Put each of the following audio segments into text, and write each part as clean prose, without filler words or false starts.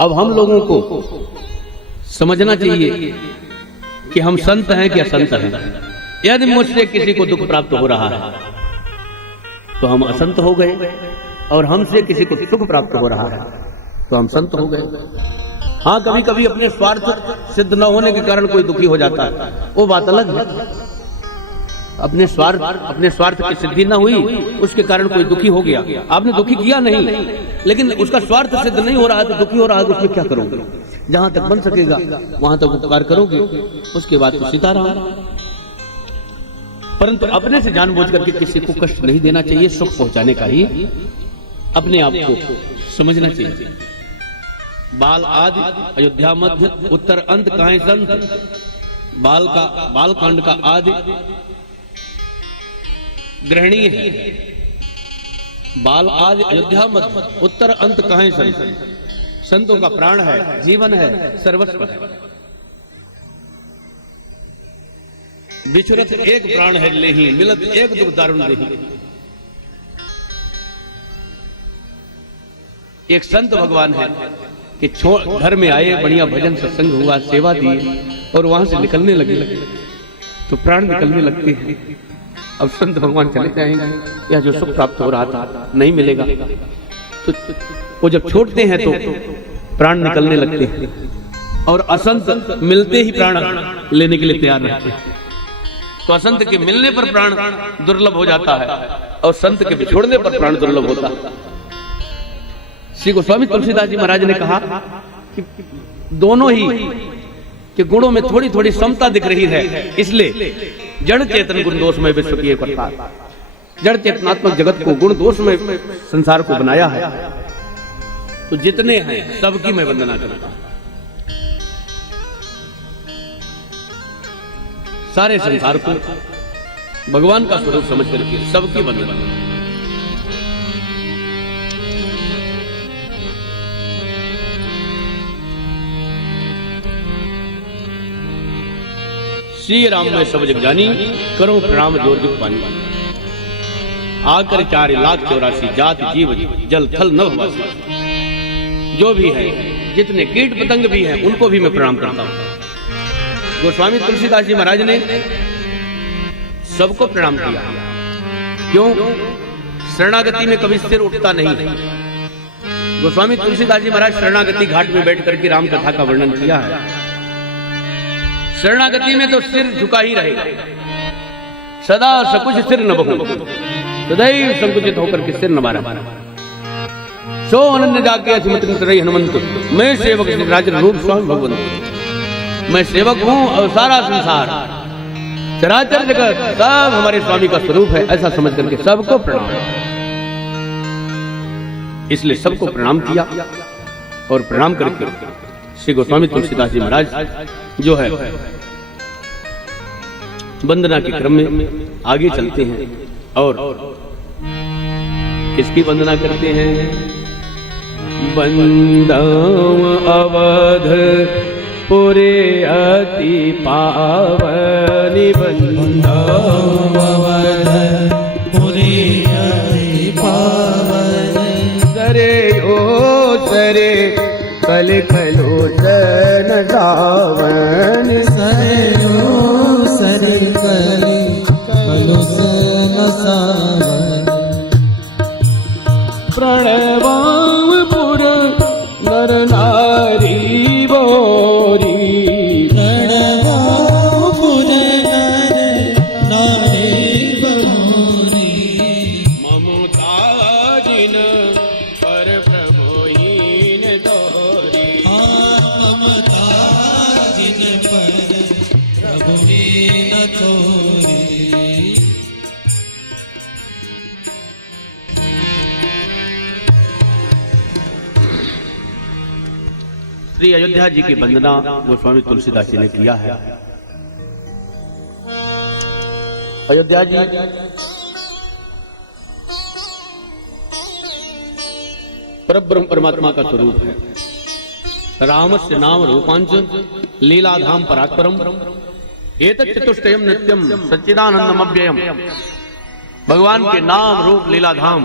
अब हम लोगों को समझना चाहिए कि हम संत हैं कि असंत हैं। यदि मुझसे किसी को दुख प्राप्त हो रहा है तो हम असंत हो गए, और हमसे किसी को सुख प्राप्त हो रहा है तो हम संत हो गए। हाँ, कभी कभी अपने स्वार्थ सिद्ध न होने के कारण कोई दुखी हो जाता है, वो बात अलग है। अपने स्वार्थ की सिद्धि न हुई, उसके कारण कोई दुखी हो गया, आपने दुखी किया नहीं, लेकिन उसका स्वार्थ सिद्ध नहीं हो रहा है तो दुखी हो रहा है, तो उसमें क्या करोगे? जहां तक बन सकेगा वहां तक उपकार करोगे, उसके बाद तो सीताराम। परंतु अपने से जानबूझ करके किसी को कष्ट नहीं देना चाहिए, सुख पहुंचाने का ही अपने आप को समझना चाहिए। बाल आदि अयोध्या मध्य उत्तर अंत काहे संत, बाल कांड का आदि ग्रहणीय है। बाल आदि अयोध्या मध्य उत्तर अंत काहे संत, संतों का प्राण है, जीवन है, सर्वस्व है। बिछुरत एक प्राण है लेहि, मिलत एक दुख दारुण देहि। एक संत भगवान है कि घर में आए, बढ़िया भजन सत्संग हुआ, सेवा दी, और वहां से निकलने लगे तो प्राण निकलने लगते हैं। अब संत भगवान चले जाएंगे, या जो सुख प्राप्त हो रहा था नहीं मिलेगा, तो वो जब छोड़ते हैं तो प्राण निकलने लगते हैं, और असंत मिलते ही प्राण लेने के लिए तैयार रहते हैं। तो असंत के मिलने पर प्राण दुर्लभ हो जाता है, और संत के बिछोड़ने पर प्राण दुर्लभ होता है। श्री गोस्वामी तुलसीदास जी महाराज ने कहा कि दोनों ही के गुणों में थोड़ी थोड़ी समता दिख रही है, इसलिए जड़ चेतन गुण दोष में विश्व की करता है। जड़ चेतनात्मक जगत को गुण दोष में संसार को बनाया है, तो जितने हैं सबकी मैं वंदना करता हूं। सारे संसार को भगवान का स्वरूप समझ करके सबकी वंदना। श्री राम में सब जग जानी, करो प्रणाम जोर जुग पानी। आकर 4,84,000 जात जीव जल थल नभवासी। जो भी है, जितने कीट पतंग भी हैं, उनको भी मैं प्रणाम करता हूं। गोस्वामी तुलसीदास जी महाराज ने सबको प्रणाम किया। क्यों? शरणागति में कभी सिर उठता नहीं। गोस्वामी तुलसीदास जी महाराज शरणागति घाट में बैठ करके राम कथा का वर्णन किया है। शरणागति में तो सिर झुका ही रहेगा, सदा सकुच सिर न बहु, सदैव संकुचित होकर के सिर नवा रहा। सो अनन्य जाके अतिमत रही हनुमंत, मैं सेवक राज रूप स्वामी भगवंत। मैं सेवक हूं और सारा संसार चराचर जगत सब हमारे स्वामी का स्वरूप है, ऐसा समझ करके सबको प्रणाम। इसलिए सबको प्रणाम किया, और प्रणाम करके श्री गोस्वामी तुलसीदास जी महाराज जो है वंदना के क्रम में आगे चलते हैं, और किसकी वंदना करते हैं? वंदम अवध पुरे अति पावनी, वंदम अवध पुरे अति पावनी। सरे ओ सरे कल कलोचन सावन, सरे ओ सरे कल कलोचन सावन। प्रणवामपुर नर नारी बोरी, प्रणवामपुर नर नारी बोरी। ममता जिन पर प्रभुहीन तोरी, ममता जिन पर प्रभुहीन तोरी। श्री अयोध्या जी की वंदना गोस्वामी तुलसीदास जी ने किया है। अयोध्या जी परब्रह्म परमात्मा का स्वरूप है। रामस्य नाम रूपांच लीलाधाम परात्परम, एतत् चतुष्टयम नित्यम सच्चिदानंदम अव्ययम। भगवान के नाम रूप लीलाधाम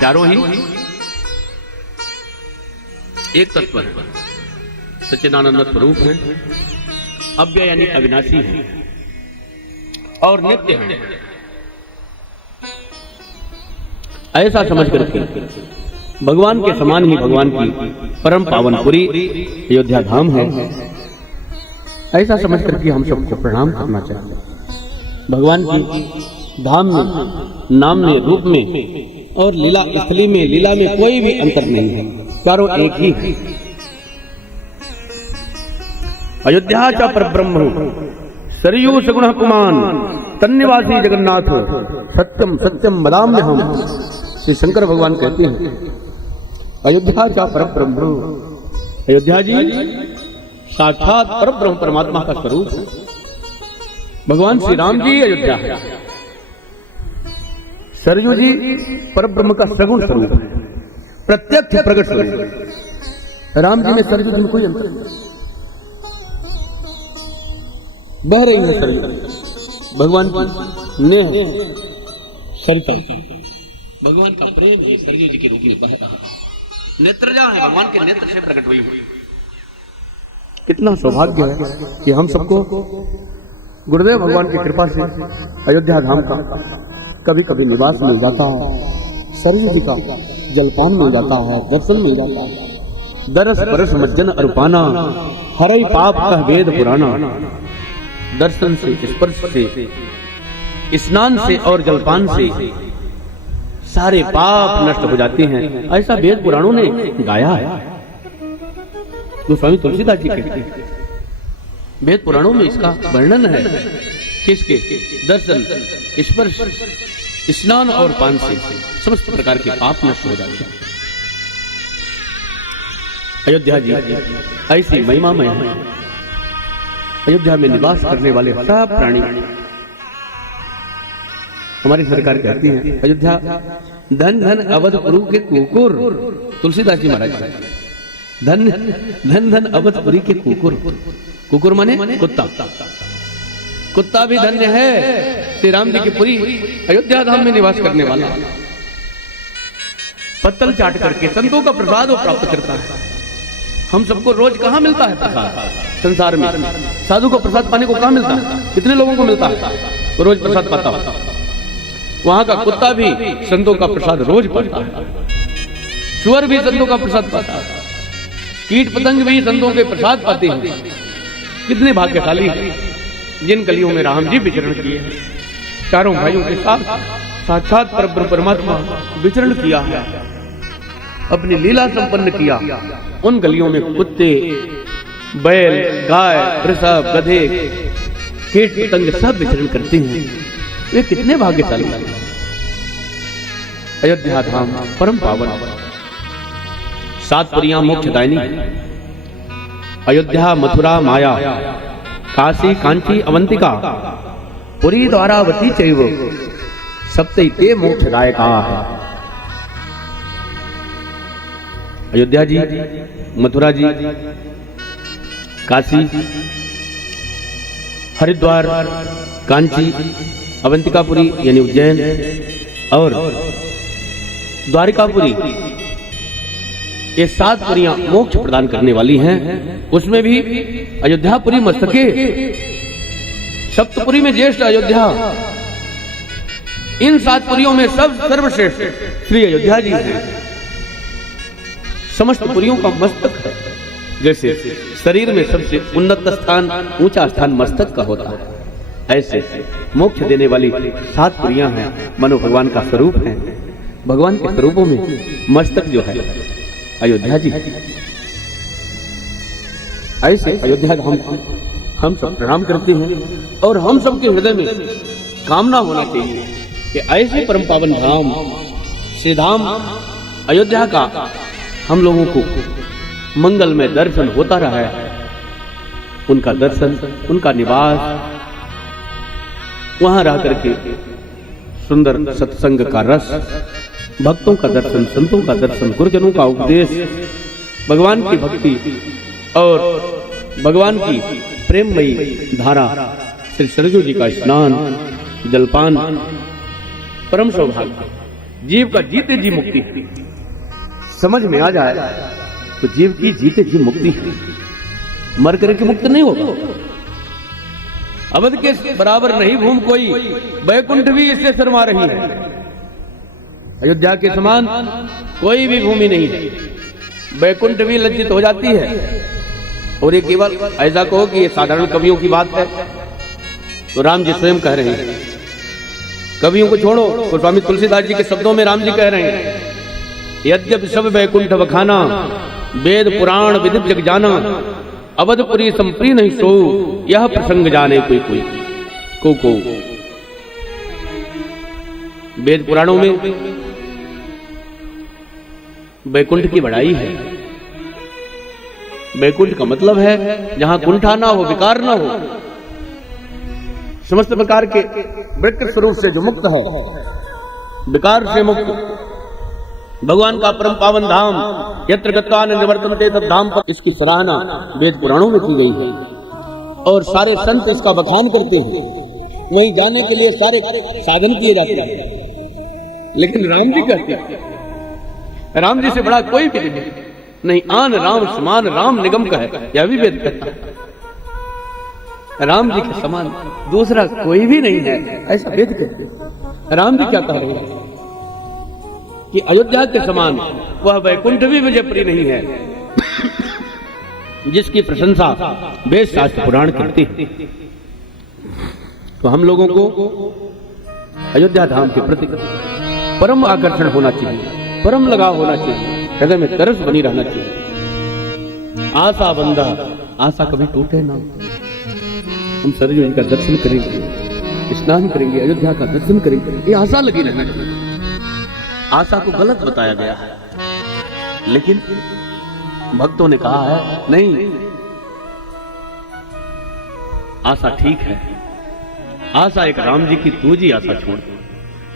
चारों ही एक तत्व है, सच्चिदानंद स्वरूप है, अव्यय यानी अविनाशी है और नित्य है। ऐसा समझ करके भगवान के समान ही भगवान की परम पावनपुरी अयोध्या धाम है, ऐसा समझ करके हम सबको प्रणाम करना चाहिए। भगवान की धाम में, नाम में, रूप में और लीला स्थली में, लीला में कोई भी अंतर नहीं है, चारों एक ही है। अयोध्या च परब्रह्म सरयू सगुण पुमान तन्निवासी जगन्नाथ सत्यम सत्यम वदाम्य हम। श्री शंकर भगवान कहते हैं अयोध्या च परब्रह्म, अयोध्या जी साक्षात परब्रह्म परमात्मा का स्वरूप है। भगवान श्री राम जी अयोध्या है, सरयू जी परब्रह्म का सगुण स्वरूप है, प्रत्यक्ष प्रकट स्वरूप। राम जी में सरयू जी में कोई अंतर नहीं, बह रही है सरयू, भगवान की नेह सरिता, भगवान का प्रेम है, सरयू जी के रूप में बह रहा है। नेत्रजा है, भगवान के नेत्र से प्रकट हुई। कितना सौभाग्य है कि हम सबको गुरुदेव भगवान की कृपा से अयोध्या धाम का कभी कभी निवास मिल जाता है, सरयू जी का जलपान मिल जाता है, दर्शन मिल जाता है। दरस परस मज्जन अरुपाना हरई पाप कह वेद पुराना। दर्शन से, स्पर्श से, स्नान से और जलपान से सारे पाप नष्ट हो जाते हैं, ऐसा वेद पुराणों ने गाया है। तो स्वामी तुलसीदास जी कहते हैं वेद पुराणों में इसका वर्णन है, किसके दर्शन, स्पर्श, स्नान और पान से समस्त प्रकार के पाप नष्ट हो जाते हैं। अयोध्या जी ऐसी महिमामय है। अयोध्या में निवास करने वाले सब प्राणी, हमारी सरकार कहती है अयोध्या धन धन अवधपुरी के कुकुर। तुलसीदास जी महाराज धन धन धन अवधपुरी के कुकुर। कुकुर माने कुत्ता, कुत्ता भी धन्य है श्री राम जी की पुरी अयोध्या धाम में निवास करने वाला। पत्तल चाट करके संतों का प्रसाद वो प्राप्त करता है। हम सबको रोज कहाँ मिलता है प्रसाद संसार में? साधु को प्रसाद पाने को कहाँ मिलता है? कितने लोगों को मिलता है रोज प्रसाद पाता है? वहां का कुत्ता भी संतों का प्रसाद रोज पाता है, सुअर भी संतों का प्रसाद पाता है, कीट पतंग भी संतों के प्रसाद पाते हैं। कितने भाग्यशाली हैं जिन गलियों में राम जी विचरण किए हैं, चारों भाइयों के साथ साक्षात परब्रह्म परमात्मा विचरण किया है, अपनी लीला संपन्न किया। उन गलियों में कुत्ते, बैल, गाय, वृषभ, गधे, कीट पतंग सब विचरण करते हैं। वे कितने भाग्यशाली हैं। अयोध्या धाम परम पावन, सात पुरियां मोक्षदायिनी। अयोध्या, मथुरा, माया, काशी, कांची, अवंतिका, पुरी, द्वारावती चैव सप्तैते मोक्षदायका। अयोध्या जी, मथुरा जी, काशी, हरिद्वार, कांची, अवंतिकापुरी यानी उज्जैन और द्वारिकापुरी, ये सात पुरियां मोक्ष प्रदान करने वाली हैं। उसमें भी अयोध्यापुरी मस्तके, सप्तपुरी में ज्येष्ठ अयोध्या। इन सात पुरियों में सब सर्वश्रेष्ठ श्री अयोध्या जी हैं। समस्त पुरियों का मस्तक है। जैसे शरीर में सबसे उन्नत स्थान, ऊंचा स्थान मस्तक का होता है, ऐसे मोक्ष देने वाली सात पुरियां हैं, मनो भगवान का स्वरूप है। भगवान के स्वरूपों में मस्तक जो है अयोध्या जी। ऐसे अयोध्या धाम हम सब प्रणाम करते हैं और हम सबके हृदय में कामना होना चाहिए कि ऐसे परम पावन धाम श्री धाम अयोध्या का हम लोगों को मंगलमय दर्शन होता रहा है। उनका दर्शन, उनका निवास, वहां रह करके सुंदर सत्संग का रस, भक्तों का दर्शन, संतों का दर्शन, गुरुजनों का उपदेश, भगवान की भक्ति और भगवान की प्रेममयी धारा, श्री सरयू जी का स्नान, जलपान, परम सौभाग्य। जीव का जीते जी मुक्ति समझ में आ जाए तो जीव की जीते जी मुक्ति है, मर करके मुक्त नहीं होगा। अवध के बराबर नहीं भूमि कोई, बैकुंठ भी इससे शर्मा रही है। अयोध्या के समान कोई भी भूमि नहीं है, बैकुंठ भी लज्जित हो जाती है। और ये केवल ऐसा कहो कि ये साधारण कवियों की बात है, तो राम जी स्वयं कह रहे हैं। कवियों को छोड़ो, तो स्वामी तुलसीदास जी के शब्दों में राम जी कह रहे हैं, यद्यपि सब बैकुंठ बखाना, वेद पुराण विदित जग जाना, अवधपुरी संप्री नहीं सो, यह प्रसंग जाने कोई कोई को। वेद पुराणों में बैकुंठ की बड़ाई है। बैकुंठ का मतलब है जहां कुंठा ना हो, विकार ना हो, समस्त प्रकार के वृत्त स्वरूप से जो मुक्त है, विकार से मुक्त, भगवान का परम पावन धाम, यत्र गत्वा न निवर्तन्ते तद् धाम पर, इसकी सराहना वेद पुराणों में की गई है। और सारे संत इसका बखान करते हैं, वहीं जाने के लिए सारे साधन किए जाते हैं। लेकिन राम जी कहते हैं, राम जी से बड़ा कोई भी नहीं, आन राम समान राम निगम का है, यह भी वेद कहता है। राम जी के समान दूसरा कोई भी नहीं है, ऐसा वेद कहते हैं। राम जी क्या कह रहे हैं कि अयोध्या के समान वह वैकुंठ भी विजयप्रिय नहीं है, जिसकी प्रशंसा वेद शास्त्र पुराण करती है। तो हम लोगों को अयोध्या धाम के प्रति परम आकर्षण होना चाहिए, परम लगाव होना चाहिए, हृदय में तरस बनी रहना चाहिए। आशा बंदा, आशा कभी टूटे ना। हम सरयू जी का दर्शन करेंगे, स्नान करेंगे, अयोध्या का दर्शन करेंगे, ये आशा लगी रहना चाहिए। आशा को गलत बताया गया है, लेकिन भक्तों ने कहा है नहीं, आशा ठीक है। आशा एक राम जी की, दूजी आशा छोड़,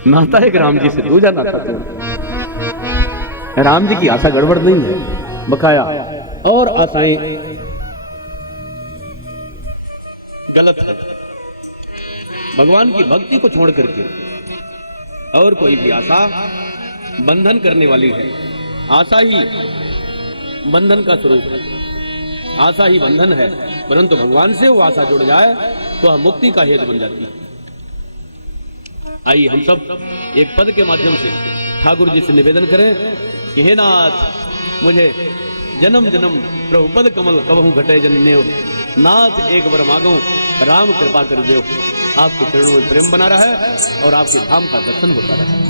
नाता एक राम जी से, दूजा नाता छोड़। राम जी की आशा गड़बड़ नहीं है, बकाया और आशाएं गलत है। भगवान की भक्ति को छोड़ करके और कोई भी आशा बंधन करने वाली है। आशा ही बंधन का स्वरूप है, आशा ही बंधन है। परंतु भगवान से वो आशा जुड़ जाए तो हम मुक्ति का हेतु बन जाती है। आइए हम सब एक पद के माध्यम से ठाकुर जी से निवेदन करें कि हे नाथ, मुझे जन्म जन्म प्रभु पद कमल कबहू घटे जन्नेव, नाथ एक बार मांगो राम कृपा कर देव। आपके चरणों में प्रेम बना रहा है और आपके धाम का दर्शन होता रहे।